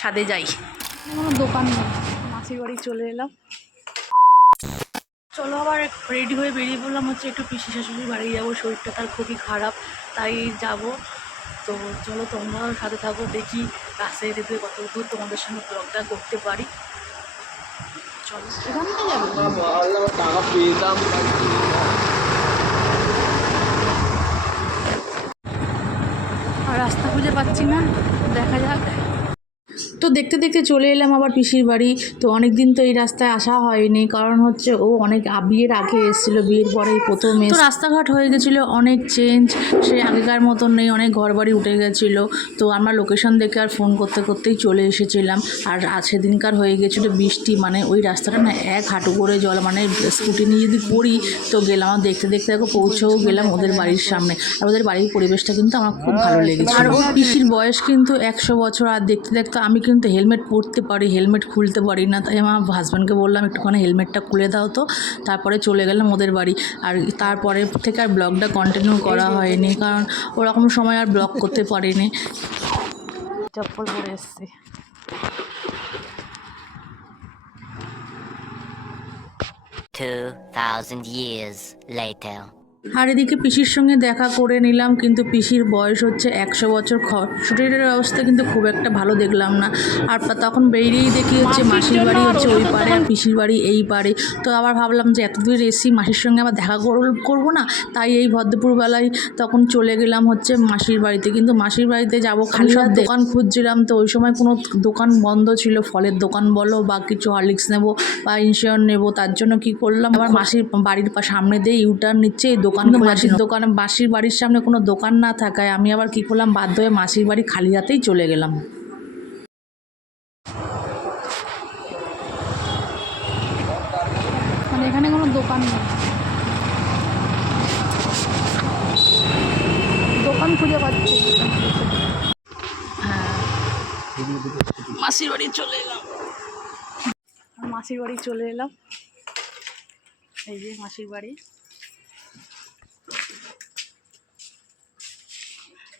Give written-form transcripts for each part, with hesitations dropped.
ছাদে যাই, কোনো দোকান নেই, মাসির বাড়ি চলে এলাম। চলো আবার রেডি হয়ে বেরিয়ে পড়লাম হচ্ছে একটু পিসি শাশুড়ির বাড়ি যাবো, শরীরটা তার খুবই খারাপ তাই যাব। তো চলো তোমরাও সাথে থাকো, দেখি রাস্তায় যেতে যেতে কত দূর তোমাদের সঙ্গে ব্লগটা করতে পারি। চলো এখানটা যাবো, আর রাস্তা খুঁজে পাচ্ছি না, দেখা যাক। তো দেখতে দেখতে চলে এলাম আবার পিসির বাড়ি। তো অনেক দিন তো এই রাস্তায় আসা হয়নি, কারণ হচ্ছে ও অনেক বিয়ের আগে এসেছিল, বিয়ের পরেই প্রথম তো রাস্তাঘাট হয়ে গেছিলো অনেক চেঞ্জ, সে আগেকার মতন নেই, অনেক ঘর বাড়ি উঠে গেছিলো। তো আমরা লোকেশন দেখে আর ফোন করতে করতেই চলে এসেছিলাম। আর সেদিনকার হয়ে গেছিলো বৃষ্টি, মানে ওই রাস্তাটা না এক হাঁটু করে জল, মানে স্কুটি নিয়ে যদি পড়ি তো গেলাম। আর দেখতে দেখতে দেখো পৌঁছেও গেলাম ওদের বাড়ির সামনে। আর ওদের বাড়ির পরিবেশটা কিন্তু আমার খুব ভালো লেগেছে। আর ওর পিসির বয়স কিন্তু 100 বছর। আর দেখতে দেখতে আমি কিন্তু হেলমেট পরতে পারি, হেলমেট খুলতে পারি না, তাই আমার হাজব্যান্ডকে বললাম একটুখানি হেলমেটটা খুলে দাও তো। তারপরে চলে গেলাম ওদের বাড়ি। আর তারপরে থেকে আর ব্লগটা কন্টিনিউ করা হয়নি, কারণ ওরকম সময় আর ব্লগ করতে পারিনি। চপ্পল পরে এসছি। years later. আর এদিকে পিসির সঙ্গে দেখা করে নিলাম, কিন্তু পিসির বয়স হচ্ছে 100 বছর। শরীরের অবস্থা কিন্তু খুব একটা ভালো দেখলাম না। আর তখন বেরিয়েই দেখি হচ্ছে মাসির বাড়ি হচ্ছে ওই পারে আর পিসির বাড়ি এই পারে। তো আবার ভাবলাম যে এত দূর এসি মাসির সঙ্গে আবার দেখা করবো না, তাই এই ভদ্রপুরবেলায় তখন চলে গেলাম হচ্ছে মাসির বাড়িতে। কিন্তু মাসির বাড়িতে যাবো খালি সব দোকান খুঁজছিলাম, তো ওই সময় কোনো দোকান বন্ধ ছিল, ফলের দোকান বলো বা কিছু হরলিক্স নেবো বা ইনশিওর নেবো। তার জন্য কি করলাম, আবার মাসির বাড়ির সামনে দিয়ে ইউটার্ন নিচ্ছে দোকান। মাসির দোকানে, মাসির বাড়ির সামনে কোনো দোকান না থাকায় আমি আবার কি করলাম, বাধ্য হয়ে মাসির বাড়ি খালি হাতেই চলে গেলাম। মানে এখানে কোনো দোকান নেই, দোকান খুঁজে পাচ্ছি। হ্যাঁ, মাসির বাড়ি চলে এলাম, মাসির বাড়ি চলে এলাম। এই যে মাসির বাড়ি।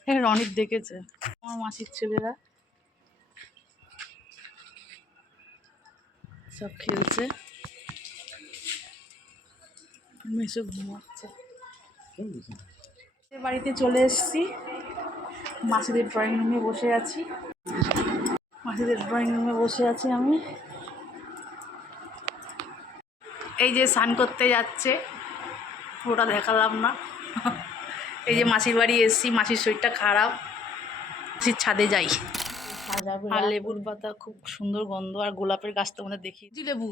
হ্যাঁ, রনিক দেখেছে আমার মাসির ছেলেরা সব খেলছে, মেসে ঘুমাচ্ছে। বাড়িতে চলে এসেছি, মাসিদের ড্রয়িং রুমে বসে আছি। মাসিদের ড্রয়িং রুমে বসে আছি আমি। এই যে স্নান করতে যাচ্ছে, পুরোটা দেখালাম না। এই যে মাসির বাড়ি এসেছি, মাসির শরীরটা খারাপ, মাসির ছাদে যাই। আর লেবুর পাতা খুব সুন্দর গন্ধ, আর গোলাপের গাছ তো আমাদের দেখি লেবু।